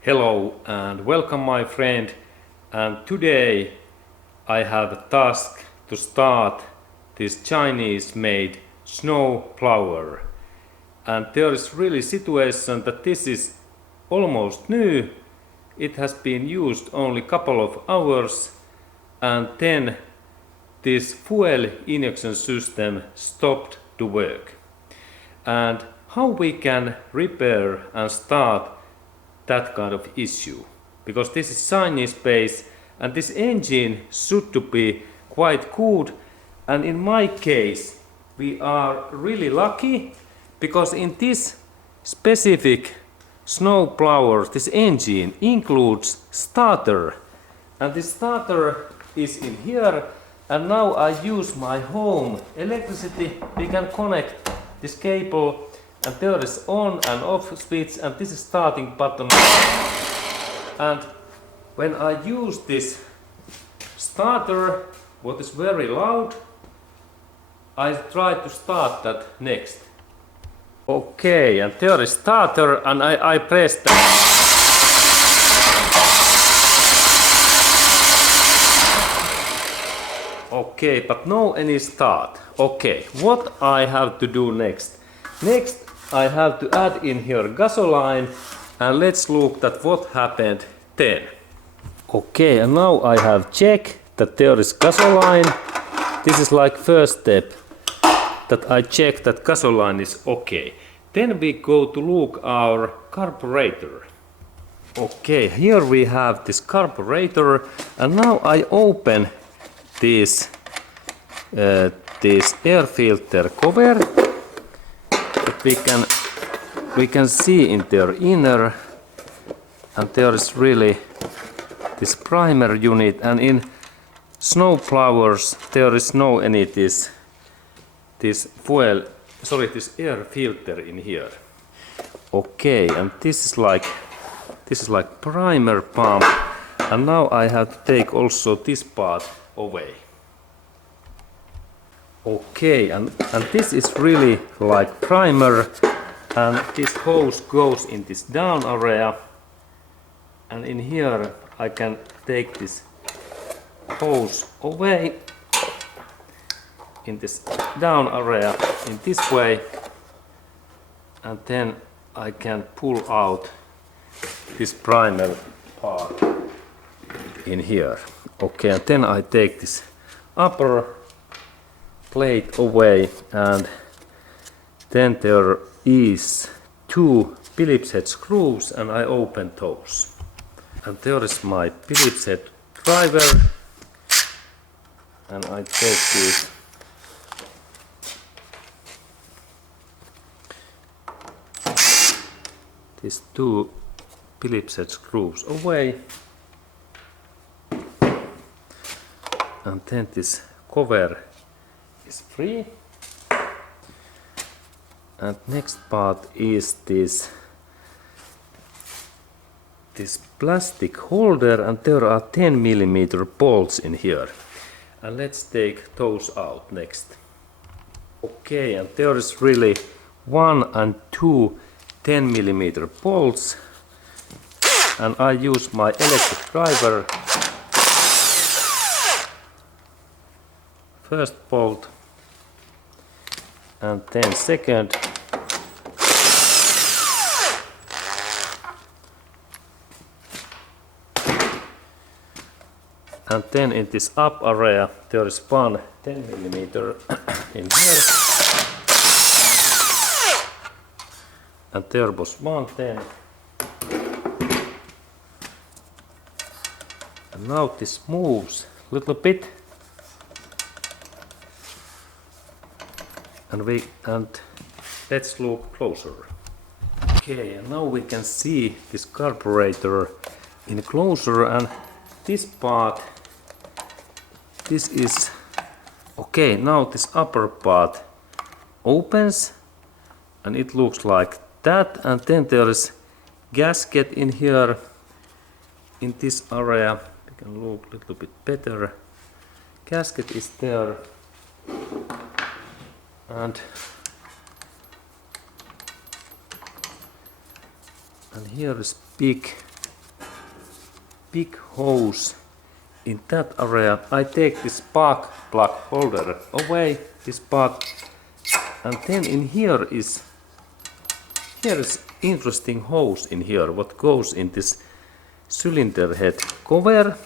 Hello and welcome my friend, and today I have a task to start this Chinese made snow plower. And there is really situation that this is almost new. It has been used only couple of hours, and then this fuel injection system stopped to work. And how we can repair and start that kind of issue, because this is Chinese based and this engine should to be quite good. And in my case we are really lucky, because in this specific snow plower this engine includes starter, and this starter is in here. And now I use my home electricity. We can connect this cable, and there is on and off switch, and this is starting button. And when I use this starter, what is very loud, I try to start that next. Okay, and there is starter, and I press that. Okay, but no any start. Okay, what I have to do next? Next I have to add in here gasoline, and let's look at what happened then. Okay, and now I have checked that there is gasoline. This is like first step, that I check that gasoline is okay. Then we go to look our carburetor. Okay, here we have this carburetor, and now I open this air filter cover that we can see in their inner, and there is really this primer unit, and in snow plowers there is no any this air filter in here. Okay, and this is like primer pump, and now I have to take also this part away. Okay, and this is really like primer, and this hose goes in this down area, and in here I can take this hose away in this down area in this way, and then I can pull out this primer part in here. Okay, and then I take this upper plate away, and then there is two Phillips head screws, and I open those. And there is my Phillips head driver, and I take these two Phillips head screws away, and then this cover is free. And next part is this plastic holder, and there are 10mm bolts in here, and let's take those out next. Okay, and there is really 1 and 2 10mm bolts, and I use my electric driver. First bolt, and then second, and then in this up area there is one 10mm in here, and there was one 10, and now this moves a little bit, and let's look closer. Okay, and now we can see this carburetor in closer, and this part, this is okay. Now this upper part opens, and it looks like that, and then there is gasket in here in this area. We can look a little bit better. Gasket is there, and here is big hose in that area. I take this spark plug holder away, this part, and then in here is interesting hose in here what goes in this cylinder head cover,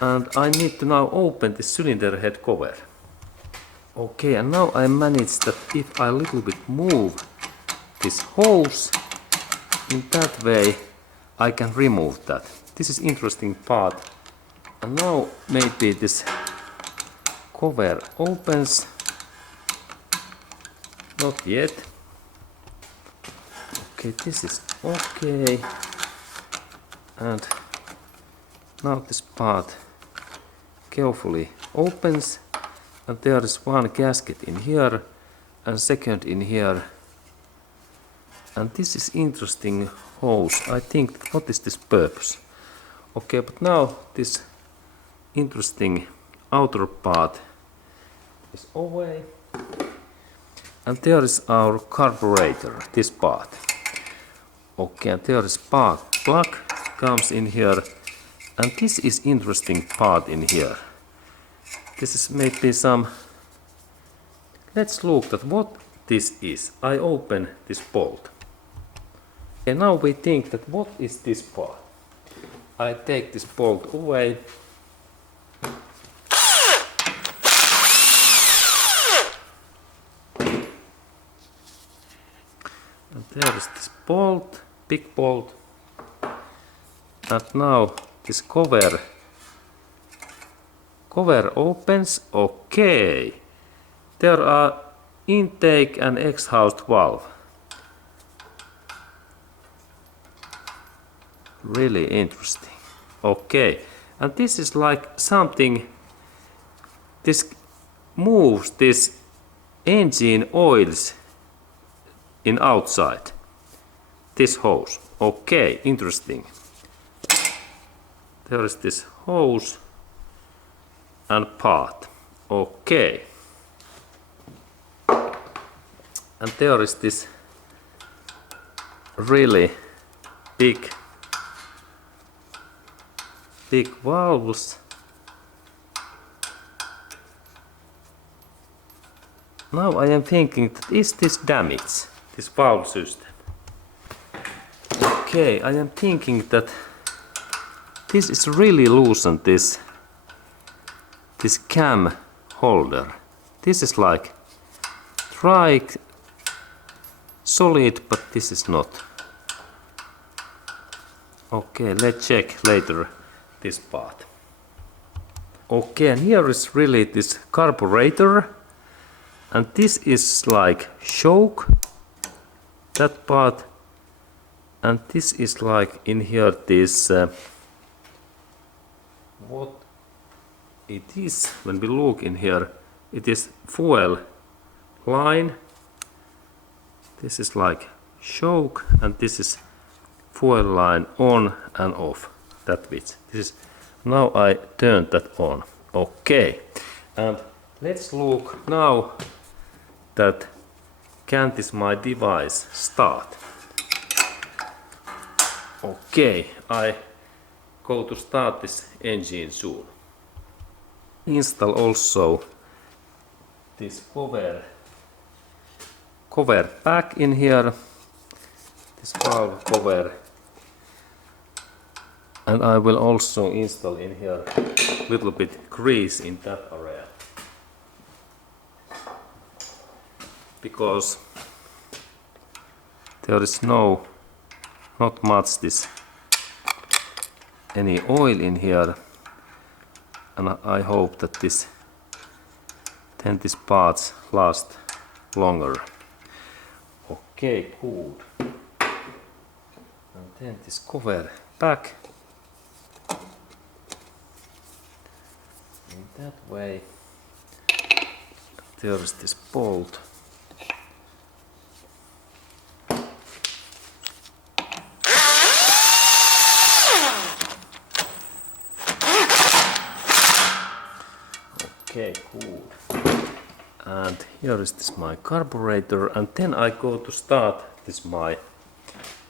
and I need to now open this cylinder head cover. Okay, and now I manage that if I little bit move this hose in that way, I can remove that. This is interesting part. And now maybe this cover opens. Not yet. Okay, this is okay. And now this part carefully opens, and there is one gasket in here and second in here. And this is interesting hose. I think, what is this purpose? Okay, but now this interesting outer part is away. And there is our carburetor, this part. Okay, and there is spark plug comes in here. And this is interesting part in here. This is maybe some... Let's look at what this is. I open this bolt. And now we think that what is this part? I take this bolt away. And there is this bolt, big bolt. And now this cover opens. Okay. There are intake and exhaust valve. Really interesting. Okay, and this is like something, this moves this engine oils in outside this hose. Okay, interesting. There is this hose and part. Okay, and there is this really big valves. Now I am thinking that is this damaged, this valve system? Okay, I am thinking that this is really loosened, this cam holder. This is like dry, solid, but this is not. Okay, let's check later this part. Okay, and here is really this carburetor, and this is like choke, that part, and this is like in here this what it is. When we look in here, it is fuel line. This is like choke, and this is fuel line on and off. That bit. This is, now I turned that on. Okay, and let's look now that can this my device start. Okay, I go to start this engine soon. Install also this cover back in here, this valve cover. And I will also install in here a little bit grease in that area, because there is not much any oil in here, and I hope that these parts last longer. Okay, good. And then this cover back. In that way, there is this bolt. Okay, cool. Good. And here is this my carburetor, and then I go to start this my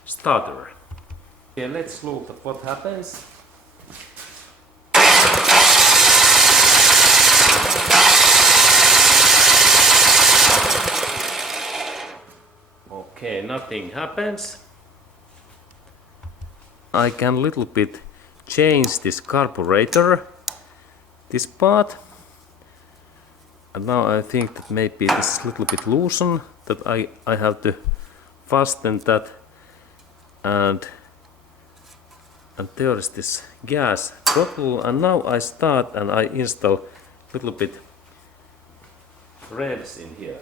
starter. Okay, let's look at what happens. Okay, nothing happens. I can little bit change this carburetor, this part. And now I think that maybe this is a little bit loosen, that I have to fasten that, and there is this gas throttle, and now I start and I install a little bit revs in here.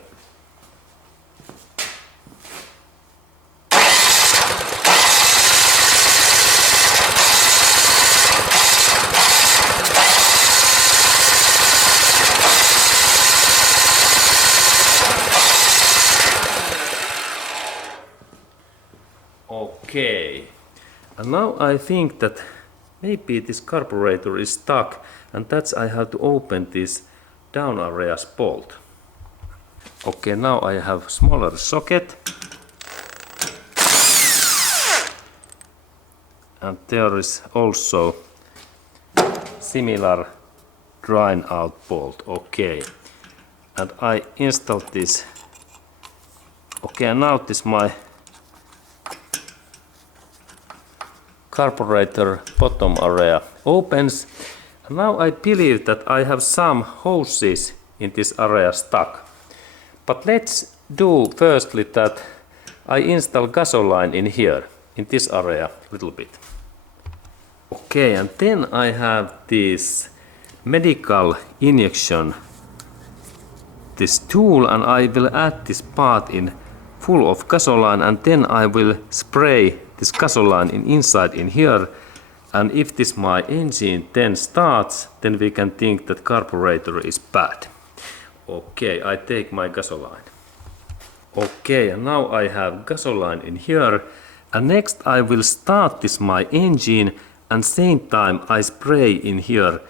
Okay, and now I think that maybe this carburetor is stuck, and that's I have to open this down areas bolt. Okay, now I have smaller socket, and there is also similar drain out bolt. Okay, and I install this. Okay, and now this my carburetor bottom area opens, and now I believe that I have some hoses in this area stuck. But let's do firstly that I install gasoline in here, in this area a little bit. Okay, and then I have this medical injection, this tool, and I will add this part in full of gasoline, and then I will spray this gasoline inside in here, and if this my engine then starts, then we can think that carburetor is bad. Okay, I take my gasoline. Okay, and now I have gasoline in here, and next I will start this my engine, and same time I spray in here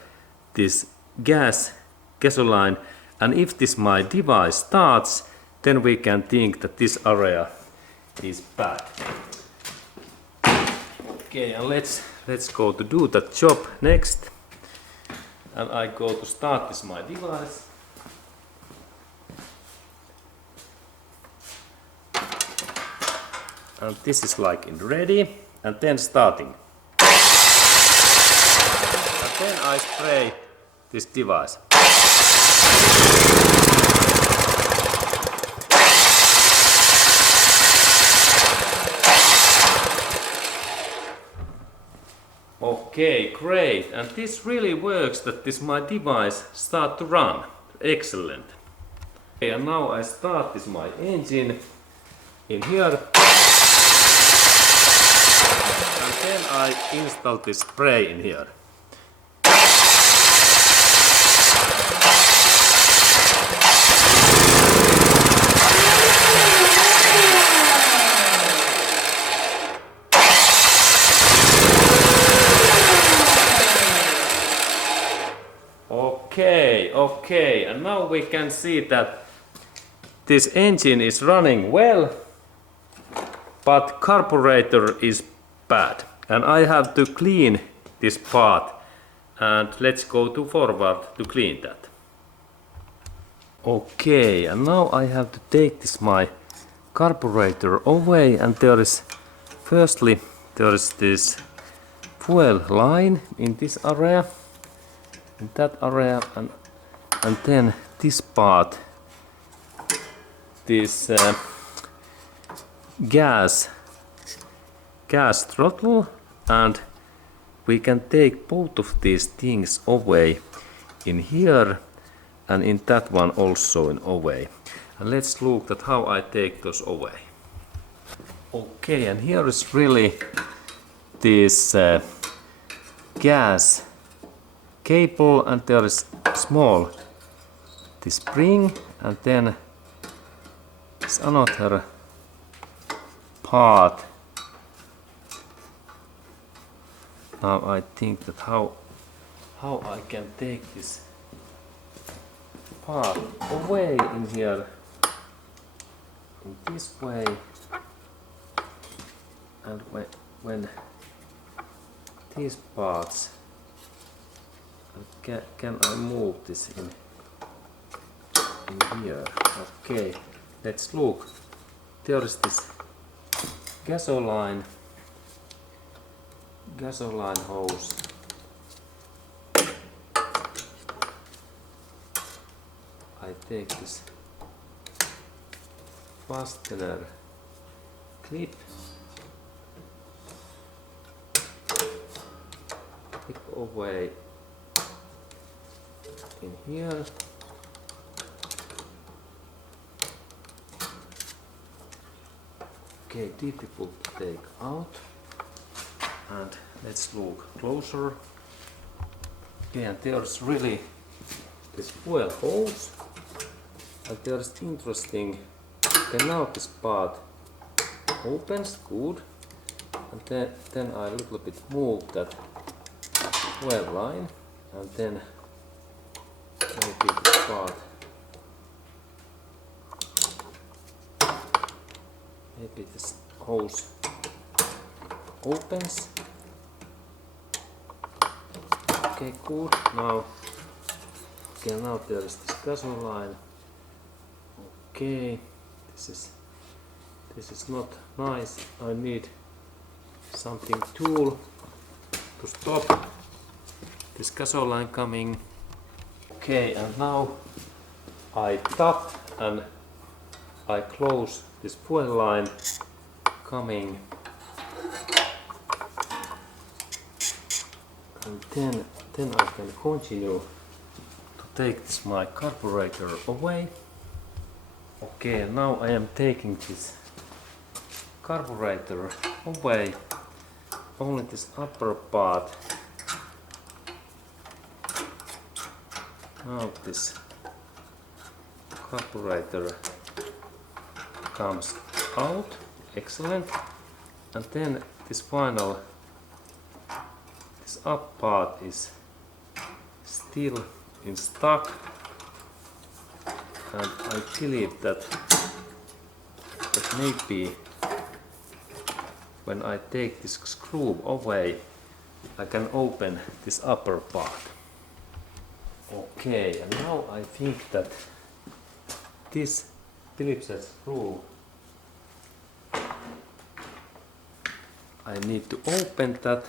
this gasoline, and if this my device starts, then we can think that this area is bad. Okay, and let's go to do that job next. And I go to start this my device. And this is like in ready, and then starting. And then I spray this device. Okay, great, and this really works, that this my device start to run. Excellent. Okay, and now I start this my engine in here, and then I install this spray in here. Okay, and now we can see that this engine is running well, but carburetor is bad, and I have to clean this part, and let's go to forward to clean that. Okay, and now I have to take this my carburetor away, and there is firstly there is this fuel line in this area, in that area, and then this part, this gas throttle, and we can take both of these things away in here, and in that one also in away. And let's look at how I take those away. Okay, and here is really this gas cable, and there is small this spring, and then it's another part. Now I think that how I can take this part away in here in this way, and when these parts, can I move this in here? Okay, let's look. There is this gasoline hose. I take this fastener clip, clip away in here. Okay, difficult to take out, and let's look closer. Okay, and there's really this fuel hose, and there's interesting. Okay, now this part opens good, and then I a little bit move that fuel line, and then maybe this part, maybe this hose opens. Okay, good. Now there is this gasoline. Okay, this is not nice. I need something tool to stop this gasoline coming. Okay, and now I tap and I close this fuel line coming, and then I can continue to take this my carburetor away. Okay, now I am taking this carburetor away, only this upper part. Now this carburetor comes out, excellent, and then this final, this up part is still in stock, and I believe that maybe when I take this screw away, I can open this upper part. Okay, and now I think that this Phillips head screw, I need to open that,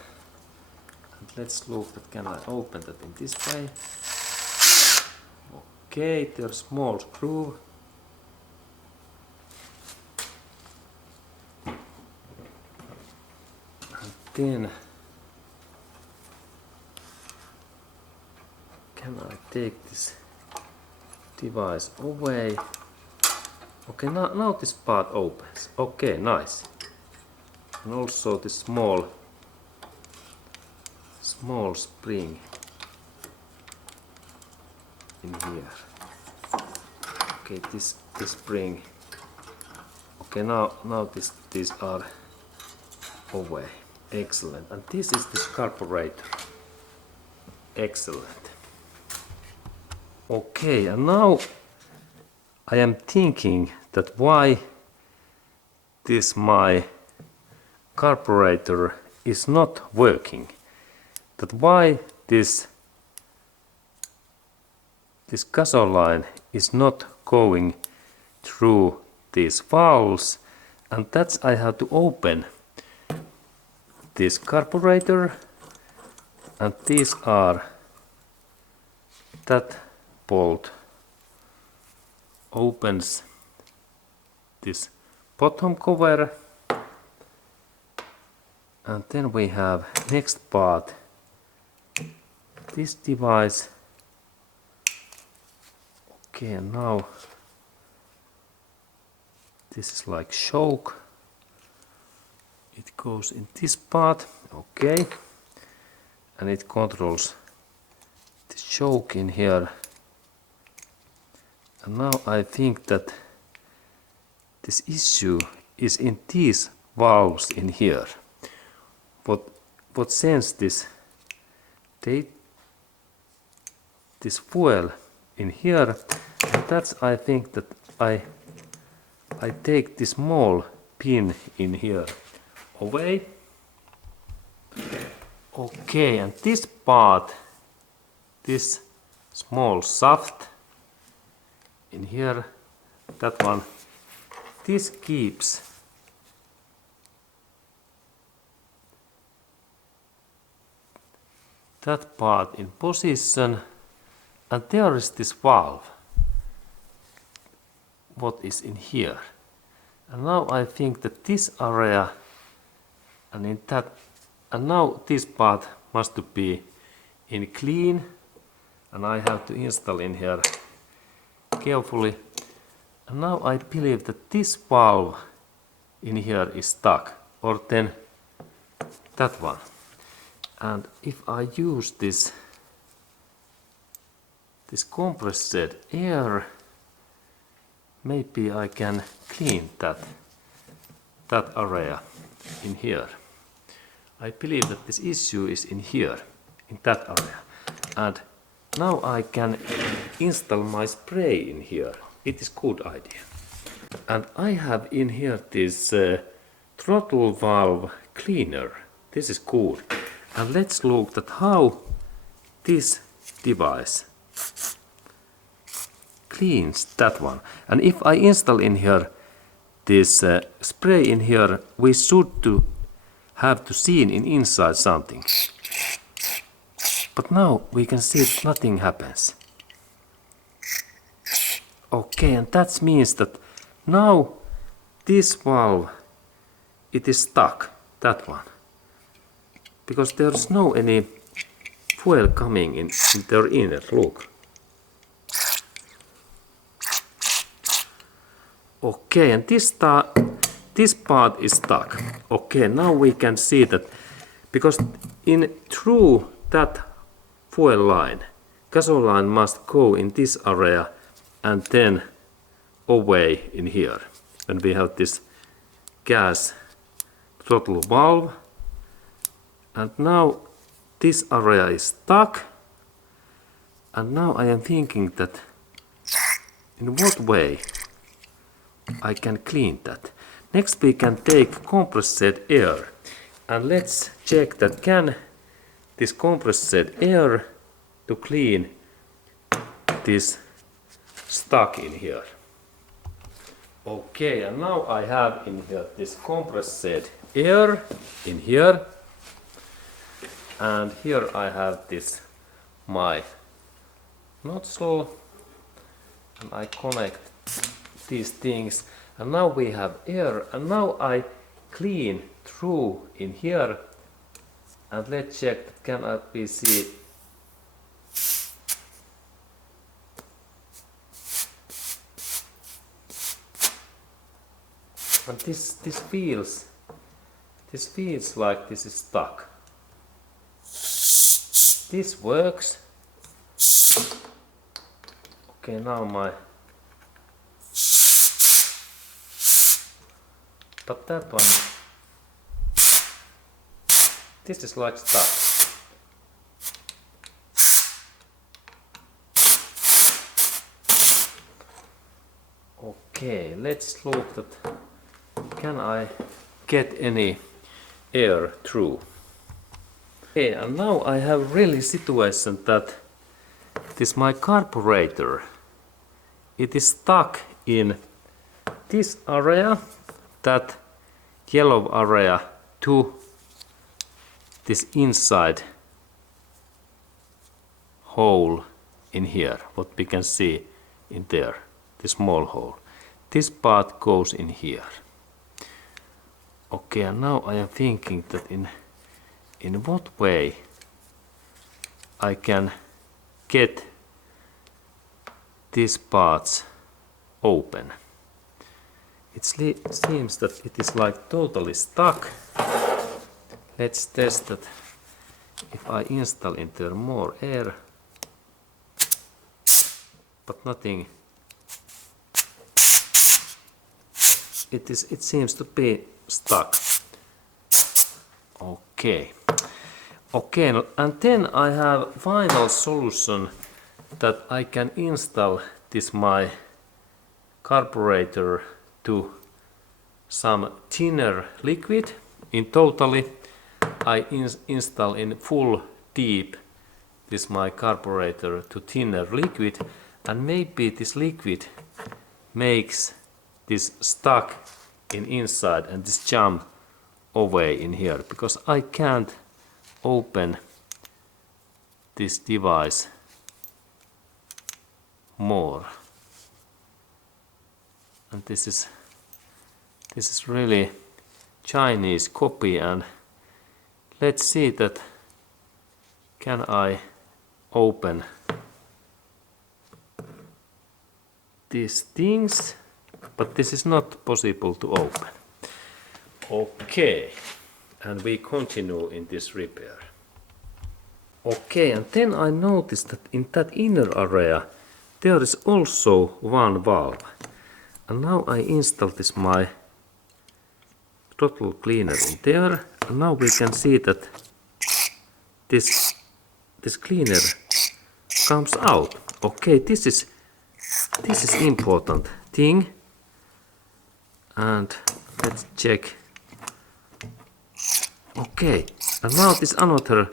and let's look that can I open that in this way. Okay, there's a small screw. And then can I take this device away? Okay, now this part opens. Okay, nice. And also this small spring in here. Okay, this spring. Okay, now these are away. Excellent. And this is this carburetor. Excellent. Okay, and now I am thinking that why this my carburetor is not working. That why this gasoline is not going through these valves, and that's I have to open this carburetor, and these are that bolt opens this bottom cover, and then we have next part, this device. Okay, and now this is like choke, it goes in this part. Okay, and it controls the choke in here. And now I think that this issue is in these valves in here. What sends this fuel in here, that's I think that I take this small pin in here away. Okay, and this part, this small shaft in here, that one, this keeps that part in position, and there is this valve what is in here. And now I think that this area and in that, and now this part must be in clean, and I have to install in here carefully. And now I believe that this valve in here is stuck, or then that one. And if I use this compressed air, maybe I can clean that area in here. I believe that this issue is in here, in that area. And now I can install my spray in here. It is good idea. And I have in here this throttle valve cleaner. This is good. And let's look at how this device cleans that one. And if I install in here this spray in here, we should have to see in inside something. But now we can see that nothing happens. Okay, and that means that now this valve, it is stuck, that one. Because there's no any fuel coming in their inlet, look. Okay, and this part is stuck. Okay, now we can see that because in through that fuel line, gasoline must go in this area and then away in here. And we have this gas throttle valve. And now this area is stuck. And now I am thinking that in what way I can clean that. Next we can take compressed air. And let's check that can this compressed air to clean this stuck in here. Okay, and now I have in here this compressed air in here. And here I have this my nozzle, and I connect these things, and now we have air, and now I clean through in here, and let's check, can I be see. And this feels like this is stuck. This works. Okay, now but that one, this is like stuck. Okay, let's look at, can I get any air through? Okay, and now I have really situation that this my carburetor, it is stuck in this area, that yellow area, to this inside hole in here, what we can see in there, this small hole. This part goes in here. Okay, and now I am thinking that in what way I can get these parts open. It seems that it is like totally stuck. Let's test that if I install in there more air, but nothing. It seems to be stuck. Okay. And then I have final solution that I can install this my carburetor to some thinner liquid. In totally I install in full deep this my carburetor to thinner liquid, and maybe this liquid makes this stuck in inside and this jump away in here, because I can't open this device more. And this is really Chinese copy, and let's see that can I open these things, but this is not possible to open. Okay, and we continue in this repair. Okay, and then I noticed that in that inner area there is also one valve. And now I install this my throttle cleaner in there, and now we can see that this cleaner comes out. Okay, this is important thing, and let's check. Okay, and now this another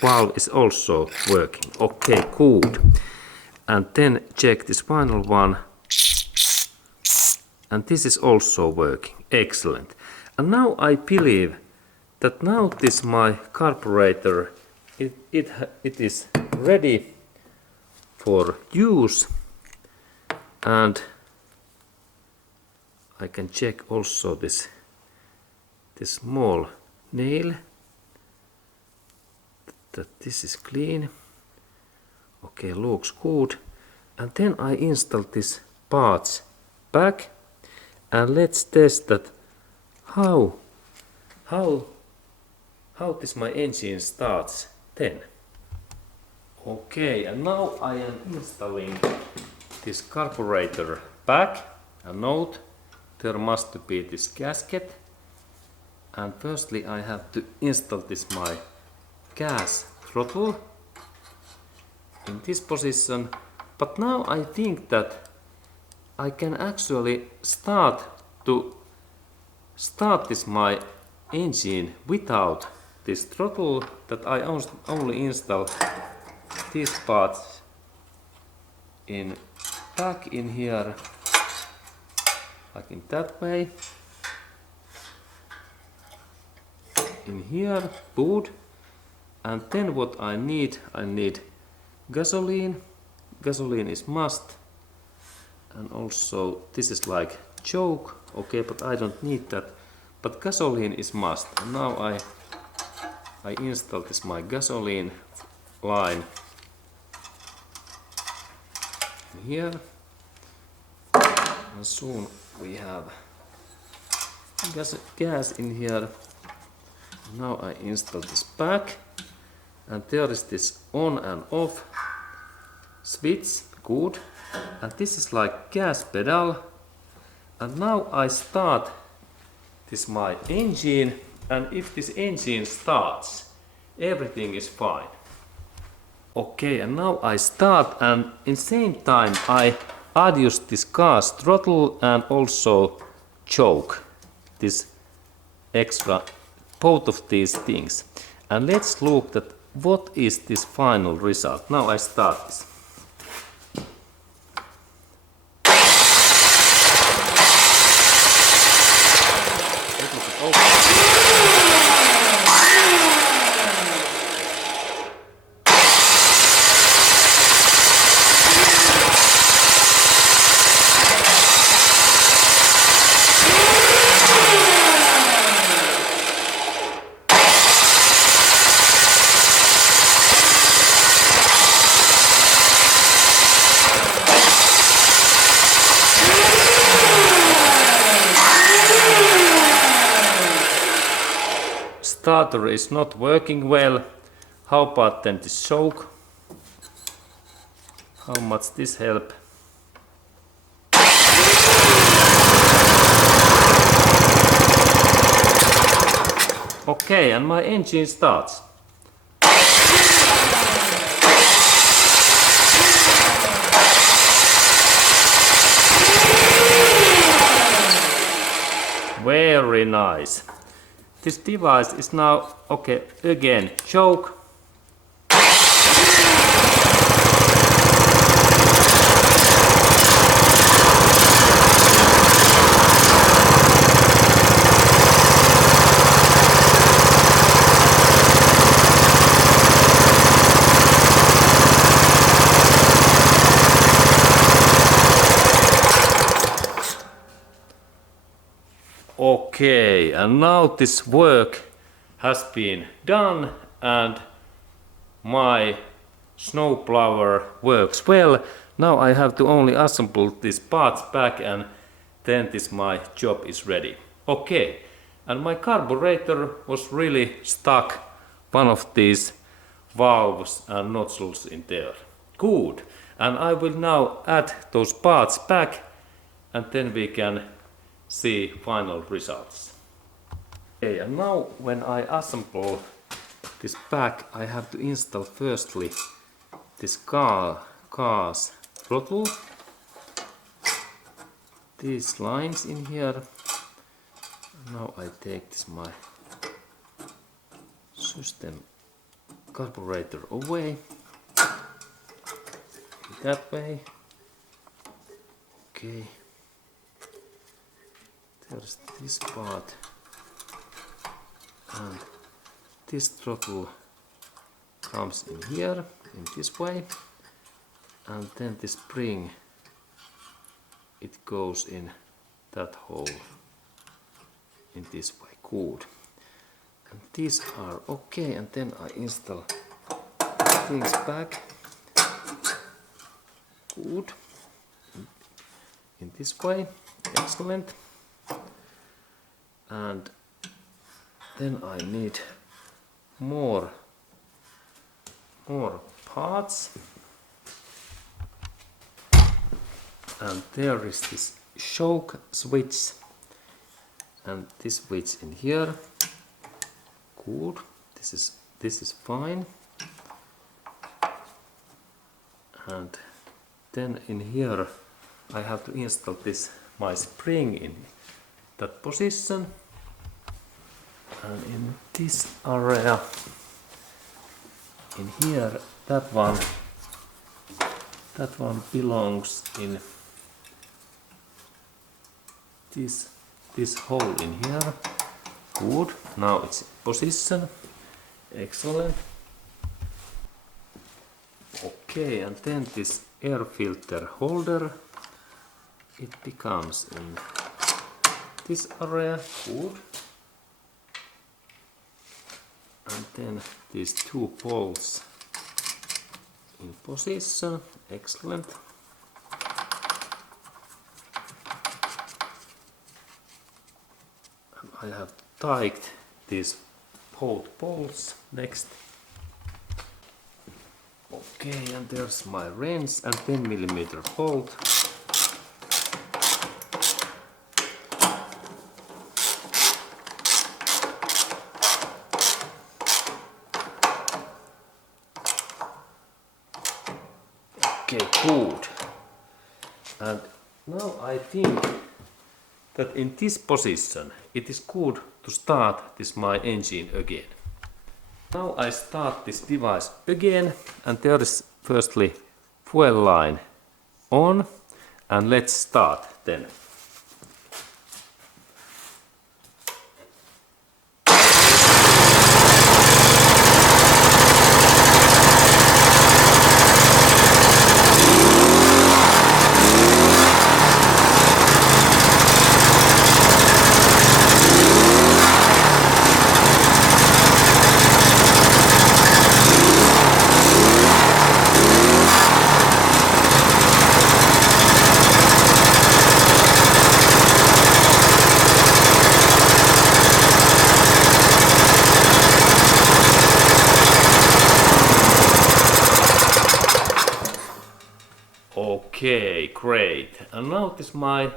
valve is also working. Okay, good. And then check this final one, and this is also working. Excellent. And now I believe that now this my carburetor it is ready for use, and I can check also this small nail that this is clean. Okay, looks good. And then I install this parts back, and let's test that how this my engine starts then. Okay, and now I am installing this carburetor back. And note, there must be this gasket, and firstly I have to install this my gas throttle in this position. But now I think that I can actually start this my engine without this throttle, that I only install these parts in back in here, like in that way, in here, good. And then what I need gasoline. Gasoline is must, and also this is like choke. Okay, but I don't need that, but gasoline is must. And now I install this my gasoline line here, and soon we have gas in here. Now I install this back, and there is this on and off switch, good. And this is like gas pedal, and now I start this my engine, and if this engine starts, everything is fine. Okay, and now I start, and in same time I adjust this gas throttle and also choke, this extra, both of these things. And let's look at what is this final result. Now I start this. Starter is not working well. How about then this choke? How much this help? Okay, and my engine starts. Very nice. This device is now okay. Again, choke. Okay, and now this work has been done and my snowplower works well. Now I have to only assemble these parts back and then my job is ready. Okay, and my carburetor was really stuck one of these valves and nozzles in there. Good, and I will now add those parts back and then we can see final results. Okay, and now when I assemble this back, I have to install firstly this car's throttle, these lines in here. Now I take this my system carburetor away that way. Okay. There's this part and this throttle comes in here in this way, and then the spring, it goes in that hole in this way. Good. And these are okay, and then I install things back. Good. In this way. Excellent. And then I need more parts, and there is this choke switch and this switch in here. Good. This is fine. And then in here I have to install this my spring in that position, and in this area in here, that one belongs in this hole in here. Good. Now it's in position. Excellent. Okay, and then this air filter holder, it becomes in this area. Good. And then these two bolts in position. Excellent. And I have tightened these both bolts next. Okay, and there's my wrench and 10mm bolt. Okay, good. And now I think that in this position it is good to start this my engine again. Now I start this device again, and there is firstly fuel line on, and let's start then. Okay, great. And now this my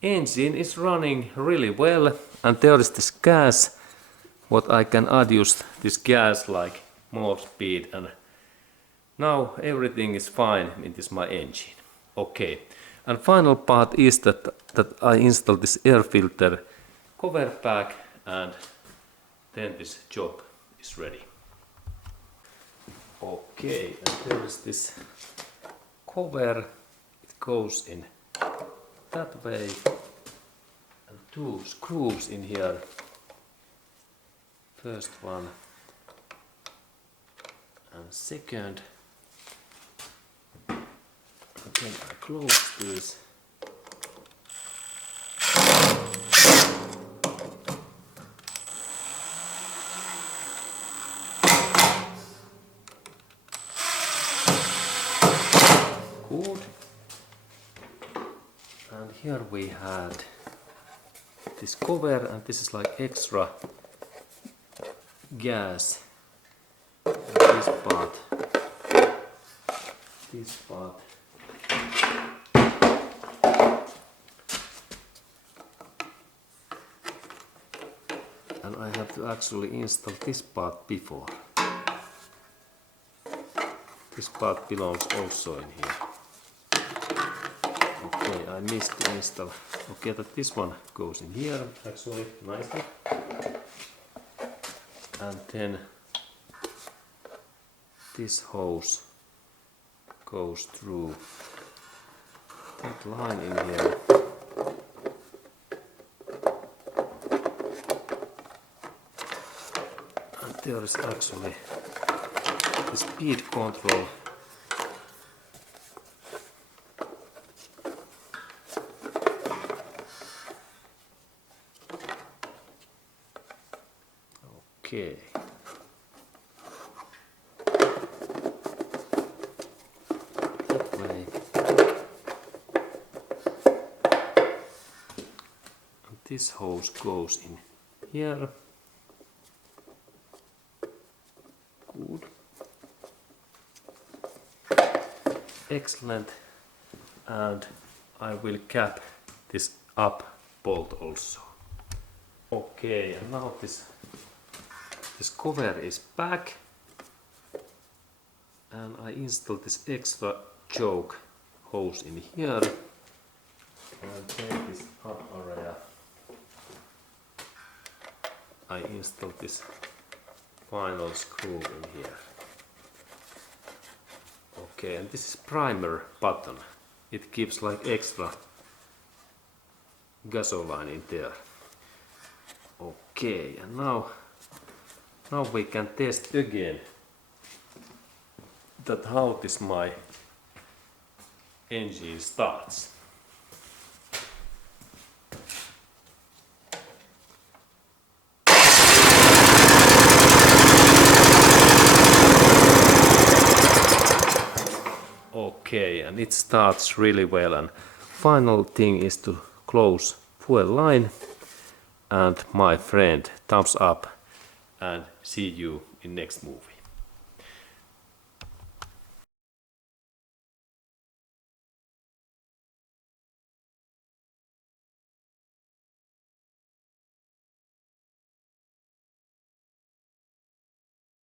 engine is running really well, and there is this gas, what I can adjust this gas like more speed, and now everything is fine in this my engine. Okay, and final part is that I install this air filter cover back, and then this job is ready. Okay, and there is this cover. It goes in that way, and two screws in here. First one and second. And then I close this. Good. And here we had this cover, and this is like extra gas. And this part. And I have to actually install this part before. This part belongs also in here. Okay, I missed to install. Okay, that this one goes in here actually nicely. And then this hose goes through that line in here. And there is actually the speed control. Okay. That way. And this hose goes in here. Good. Excellent. And I will cap this up bolt also. Okay, and now this cover is back, and I install this extra choke hose in here, and take this up area. I install this final screw in here. Okay, and this is primer button. It gives like extra gasoline in there. Okay, and now we can test again that how this my engine starts. Okay, and it starts really well, and final thing is to close fuel line, and my friend, thumbs up, and see you in next move.